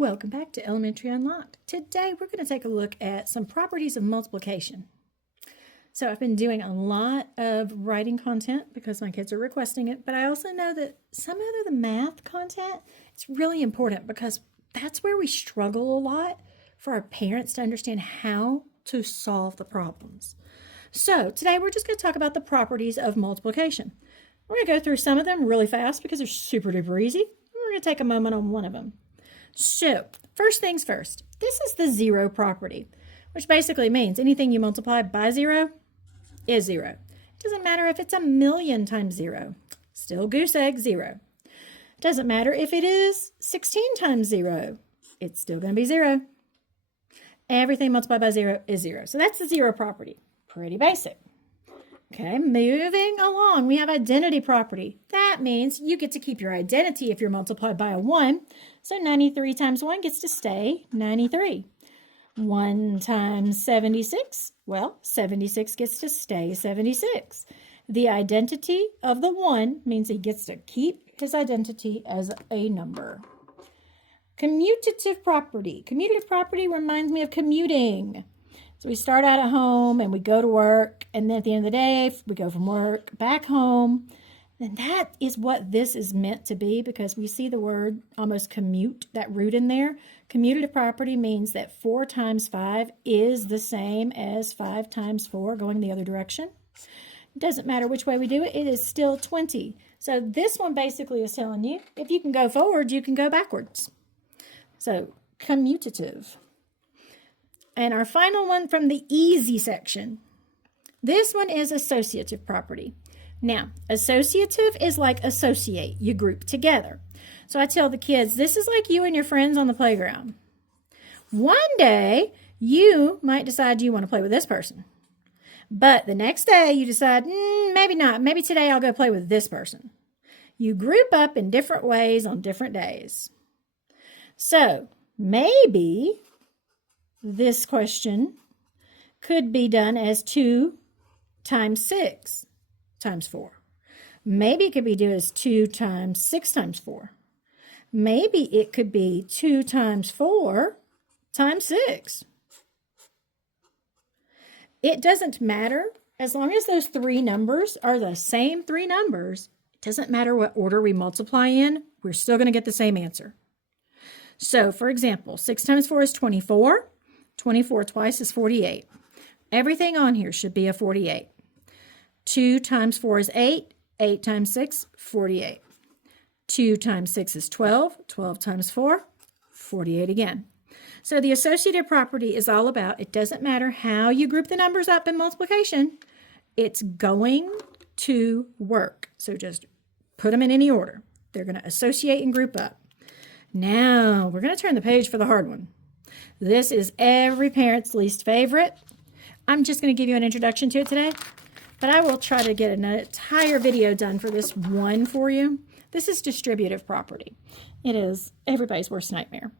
Welcome back to Elementary Unlocked. Today we're going to take a look at some properties of multiplication. So I've been doing a lot of writing content because my kids are requesting it, but I also know that some of the math content is really important because that's where we struggle a lot for our parents to understand how to solve the problems. So today we're just going to talk about the properties of multiplication. We're going to go through some of them really fast because they're super duper easy. We're going to take a moment on one of them. So, first things first, this is the zero property, which basically means anything you multiply by zero is zero. It doesn't matter if it's 1,000,000 times zero, still goose egg, zero. It doesn't matter if it is 16 times zero, it's still going to be zero. Everything multiplied by zero is zero. So that's the zero property. Pretty basic. Okay, moving along, we have identity property. That means you get to keep your identity if you're multiplied by a 1. So 93 times 1 gets to stay 93. 1 times 76, well, 76 gets to stay 76. The identity of the 1 means he gets to keep his identity as a number. Commutative property. Commutative property reminds me of commuting. So we start out at home and we go to work, and then at the end of the day, we go from work back home. And that is what this is meant to be because we see the word almost commute, that root in there. Commutative property means that 4 times 5 is the same as 5 times 4 going the other direction. It doesn't matter which way we do it, it is still 20. So this one basically is telling you if you can go forward, you can go backwards. So commutative. And our final one from the easy section. This one is associative property. Now, associative is like associate. You group together. So I tell the kids, this is like you and your friends on the playground. One day, you might decide you want to play with this person. But the next day, you decide, maybe not. Maybe today I'll go play with this person. You group up in different ways on different days. So, maybe this question could be done as 2 times 6 times 4. Maybe it could be done as 2 times 6 times 4. Maybe it could be 2 times 4 times 6. It doesn't matter. As long as those three numbers are the same three numbers, it doesn't matter what order we multiply in, we're still going to get the same answer. So, for example, 6 times 4 is 24. 24 twice is 48. Everything on here should be a 48. 2 times 4 is 8. 8 times 6, 48. 2 times 6 is 12. 12 times 4, 48 again. So the associative property is all about, it doesn't matter how you group the numbers up in multiplication, it's going to work. So just put them in any order. They're going to associate and group up. Now, we're going to turn the page for the hard one. This is every parent's least favorite. I'm just going to give you an introduction to it today, but I will try to get an entire video done for this one for you. This is distributive property. It is everybody's worst nightmare.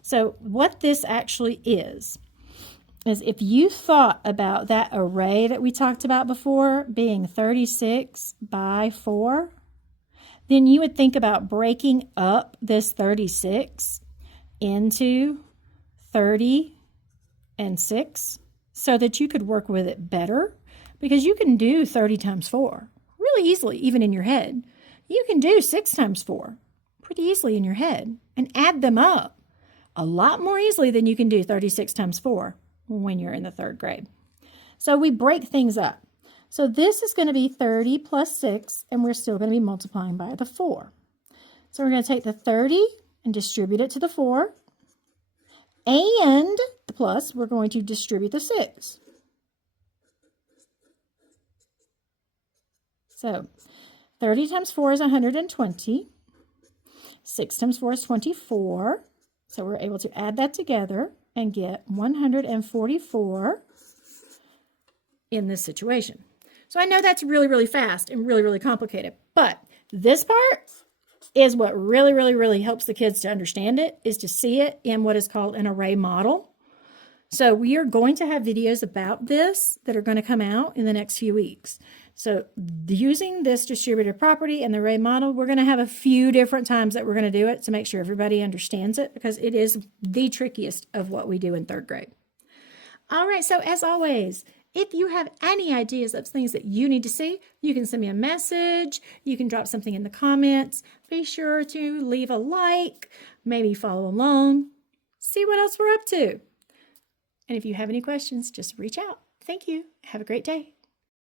So what this actually is if you thought about that array that we talked about before being 36 by 4, then you would think about breaking up this 36 into 30 and 6 so that you could work with it better because you can do 30 times 4 really easily, even in your head. You can do 6 times 4 pretty easily in your head and add them up a lot more easily than you can do 36 times 4 when you're in the 3rd grade. So we break things up. So this is going to be 30 plus 6, and we're still going to be multiplying by the 4. So we're going to take the 30 and distribute it to the 4. And the plus, we're going to distribute the 6. So 30 times 4 is 120. 6 times 4 is 24. So we're able to add that together and get 144 in this situation. So I know that's really, really fast and really, really complicated. But this part is what really, really, really helps the kids to understand it, is to see it in what is called an array model. So we are going to have videos about this that are going to come out in the next few weeks. So using this distributed property and the array model, we're going to have a few different times that we're going to do it to make sure everybody understands it, because it is the trickiest of what we do in 3rd grade. All right, so as always, if you have any ideas of things that you need to see, you can send me a message. You can drop something in the comments. Be sure to leave a like, maybe follow along, see what else we're up to. And if you have any questions, just reach out. Thank you. Have a great day.